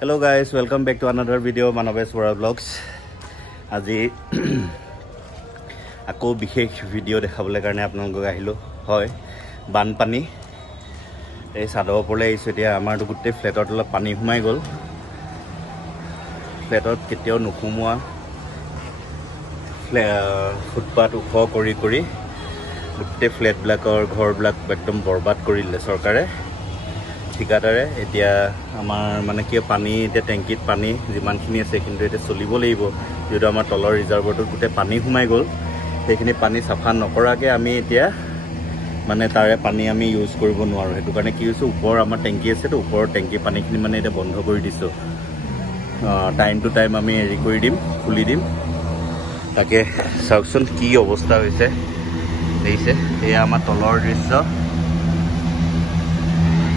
Hello guys, welcome back to another video Manavesh World Vlogs. আজি আকৌ বিশেষ video দেখাবলৈ কাৰণে আপোনালোকক আহিলো হয় বানপানী এই সাদৰ ওপৰলৈ আহিছো এতিয়া আমাৰটো গোটেই ফ্লেটৰ তলত পানী সোমাই গ'ল ফ্লেটত কেতিয়াও নুসুমোৱা ফুটপাথ ওখ কৰি গোটেই ফ্লেটবিলাকৰ ঘৰবিলাক একদম বৰবাদ কৰিলে চৰকাৰে ঠিকাদাৰে এতিয়া আমাৰ মানে কি পানী এতিয়া টেংকিত পানী যিমানখিনি আছে কিন্তু এটা চলিব লাগিব যেটো আমাৰ তলৰ ৰিজাৰ্ভাৰটো গোটেই পানী সোমাই গ'ল সেইখিনি পানী সাফা নকৰাকে আমি এতিয়া মানে তাৰে পানী আমি ইউজ কৰিব নোৱাৰো হেতু কাৰণে কি হৈছে ওপৰ আমাৰ টেংকি আছে তো ওপৰ টেংকি পানীখিনি মানে এটা বন্ধ কৰি দিছো টাইম টু টাইম আমি এৰি কৰি দিম খুলি দিম তাকে চাওকচোন কি অৱস্থা হৈছে দেখিছে এই আমাৰ তলৰ দৃশ্য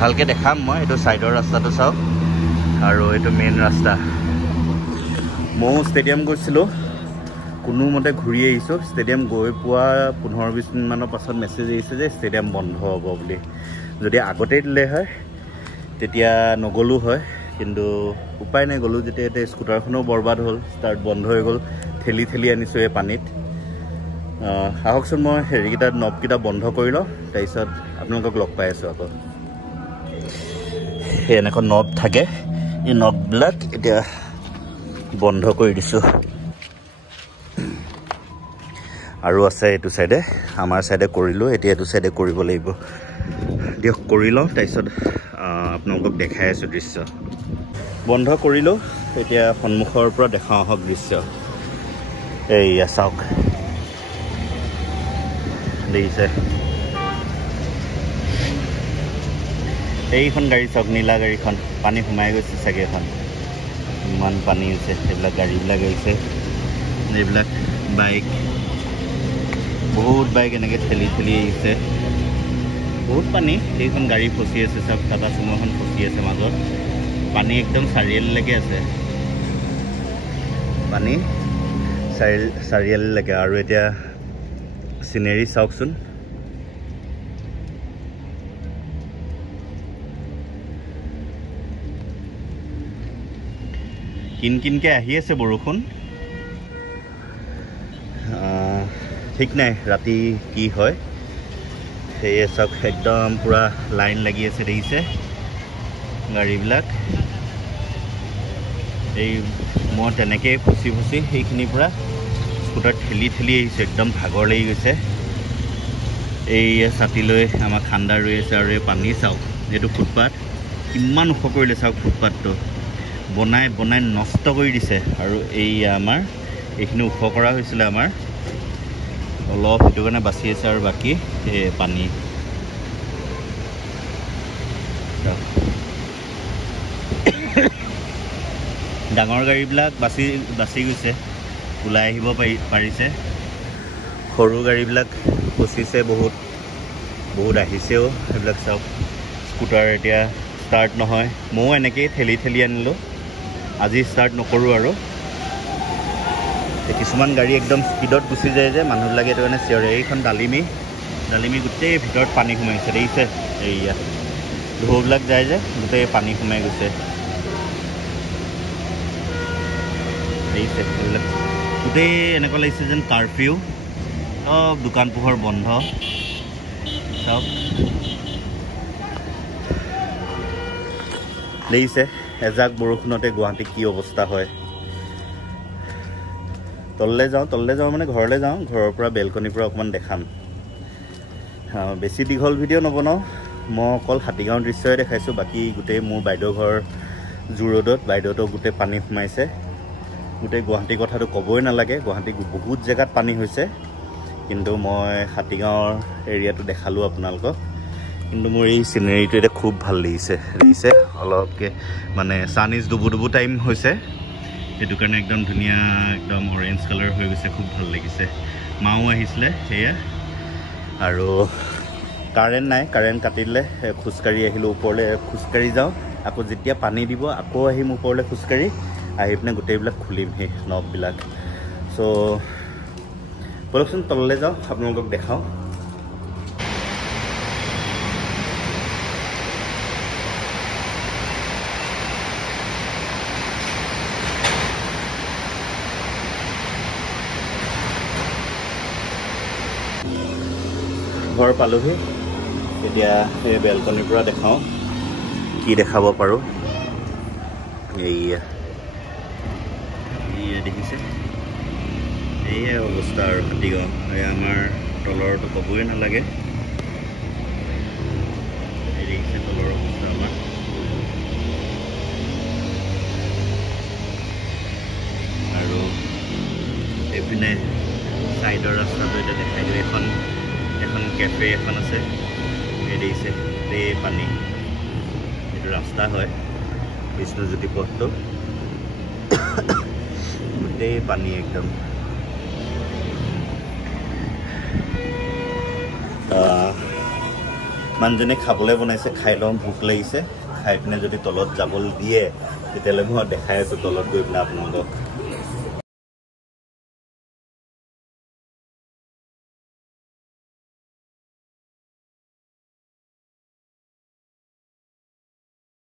ভালকে দেখাম মই এটো সাইডৰ ৰাস্তাটো চাওক আৰু এটো মেইন ৰাস্তা মৌ ষ্টেডিয়াম গৈছিলো কোনো মতে ঘূৰি আহিছো ষ্টেডিয়াম গৈ পোৱা 15-20 মিনিট মানৰ পাছত মেছেজ আহিছে যে ষ্টেডিয়াম বন্ধ হ'ব বুলি যদি আগতে দিলে হয় তেতিয়া নগলো হয় কিন্তু উপায় নাই গলো যেতিয়া এটা স্কুটাৰখনো বৰবাদ হ'ল ষ্টাৰ্ট বন্ধ হৈ গ'ল ঠেলি আনিছো এই পানীত আহকচোন মই হেৰিকিটা নবকিটা বন্ধ কৰি লওঁ তাৰপিছত আপোনালোকক লগ পাই আছো আকৌ এনেকৈ নব থাকে এই নববিলাক এতিয়া বন্ধ কৰি দিছো আৰু আছে এটো সাইডে আমাৰ সাইডে কৰিলো এতিয়া এটো সাইডে কৰিব লাগিব দিয়ক কৰি লওঁ তাৰপিছত আপোনালোকক দেখাই আছো দৃশ্য বন্ধ কৰিলো এতিয়া সন্মুখৰ পৰা দেখাও হক দৃশ্য এইয়া চাওক দেখিছে এইখন গাড়ী চাওক নীলা গাড়ীখন পানী সোমাই গৈছে চাগে এখন ইমান পানী হৈছে এইবিলাক গাড়ীবিলাক গৈছে এইবিলাক বাইক বহুত বাইক এনেকৈ ঠেলি আহিছে বহুত পানী এইখন গাড়ী ফচি আছে চব টাটা চুমোখন ফচি আছে মাজত পানী একদম চাৰিআলিলৈকে আছে পানী চাৰিআলিলৈকে আৰু এতিয়া চিনেৰী চাওকচোন কিনকে আহি আছে বৰষুণ ঠিক নাই ৰাতি কি হয় সেই চাওক একদম পুৰা লাইন লাগি আছে দেখিছে গাড়ীবিলাক এই মই তেনেকৈ ফুচি সেইখিনি পৰা স্কুটাৰ ঠেলি আহিছে একদম ভাগৰ লাগি গৈছে এই ছাতি লৈ আমাক ঠাণ্ডা ৰৈ আছে আৰু এই পানী চাওক এইটো ফুটপাথ কিমান ওখ কৰিলে চাওক ফুটপাথটো বনাই নষ্ট কৰি দিছে আৰু এই আমাৰ এইখিনি ওখ কৰা হৈছিলে আমাৰ অলপ হেতু কাৰণে বাচি আছে আৰু বাকি এই পানী ডাঙৰ গাড়ীবিলাক বাচি গৈছে ওলাই আহিব পাৰিছে সৰু গাড়ীবিলাক ফচিছে বহুত আহিছেও সেইবিলাক চাওক স্কুটাৰ এতিয়া ষ্টাৰ্ট নহয় ময়ো এনেকৈ ঠেলি আনিলোঁ আজি ষ্টাৰ্ট নকৰোঁ আৰু কিছুমান গাড়ী একদম স্পীডত গুচি যায় যে মানুহবিলাকে এইটো কাৰণে চিঞৰে এইখন ডালিমি গোটেই ভিতৰত পানী সোমাইছে দেখিছে এইয়া ঢৌবিলাক যায় যে গোটেই পানী সোমাই গৈছে দেখিছে এইবিলাক গোটেই এনেকুৱা লাগিছে যেন কাৰফিউ চব দোকান পোহৰ বন্ধ চব দেখিছে এজাক বৰষুণতে গুৱাহাটী কি অৱস্থা হয় তললৈ যাওঁ মানে ঘৰলৈ যাওঁ ঘৰৰ পৰা বেলকনিৰ পৰা অকণমান দেখাম বেছি দীঘল ভিডিঅ' নবনাওঁ মই অকল হাতীগাঁৱৰ দৃশ্যই দেখাইছোঁ বাকী গোটেই মোৰ বাইদেউ ঘৰ জুৰোডত বাইদেউতো গোটেই পানী সোমাইছে গোটেই গুৱাহাটীৰ কথাটো ক'বই নালাগে গুৱাহাটী বহুত জেগাত পানী হৈছে কিন্তু মই হাতীগাঁৱৰ এৰিয়াটো দেখালোঁ আপোনালোকক কিন্তু মোৰ এই চিনেৰীটো এটা খুব ভাল লাগিছে অলপকে মানে চানিজ ডুবু টাইম হৈছে সেইটো কাৰণে একদম ধুনীয়া একদম অৰেঞ্জ কালাৰ হৈ গৈছে খুব ভাল লাগিছে মাও আহিছিলে সেয়া আৰু কাৰেণ্ট নাই কাৰেণ্ট কাটিলে খোজকাঢ়ি আহিলোঁ ওপৰলৈ খোজকাঢ়ি যাওঁ আকৌ যেতিয়া পানী দিব আকৌ আহিম ওপৰলৈ খোজকাঢ়ি আহি পিনে গোটেইবিলাক খুলিম সেই নববিলাক চ' বলকচোন তললৈ যাওঁ আপোনালোকক দেখাওঁ ঘৰ পালোহি এতিয়া এই বেলকনিৰ পৰা দেখাওঁ কি দেখাব পাৰোঁ এইয়া দেখিছে এইয়া অৱস্থা আৰু হাতীগাঁও এই আমাৰ তলৰটো ক'বই নালাগে এই দেখিছে তলৰ অৱস্থা আমাৰ আৰু এইপিনে চাইডৰ ৰাস্তাটো এতিয়া দেখাই দিওঁ এখন কেফে এখন আছে এই দেখিছে গোটেই পানী এইটো ৰাস্তা হয় বিষ্ণুজ্যোতি পথটো গোটেই পানী একদম মানুহজনে খাবলৈ বনাইছে খাই লওঁ ভোক লাগিছে খাই পিনে যদি তলত যাবলৈ দিয়ে তেতিয়াহ'লে মই দেখাই আছোঁ তলত গৈ পিনে আপোনালোকক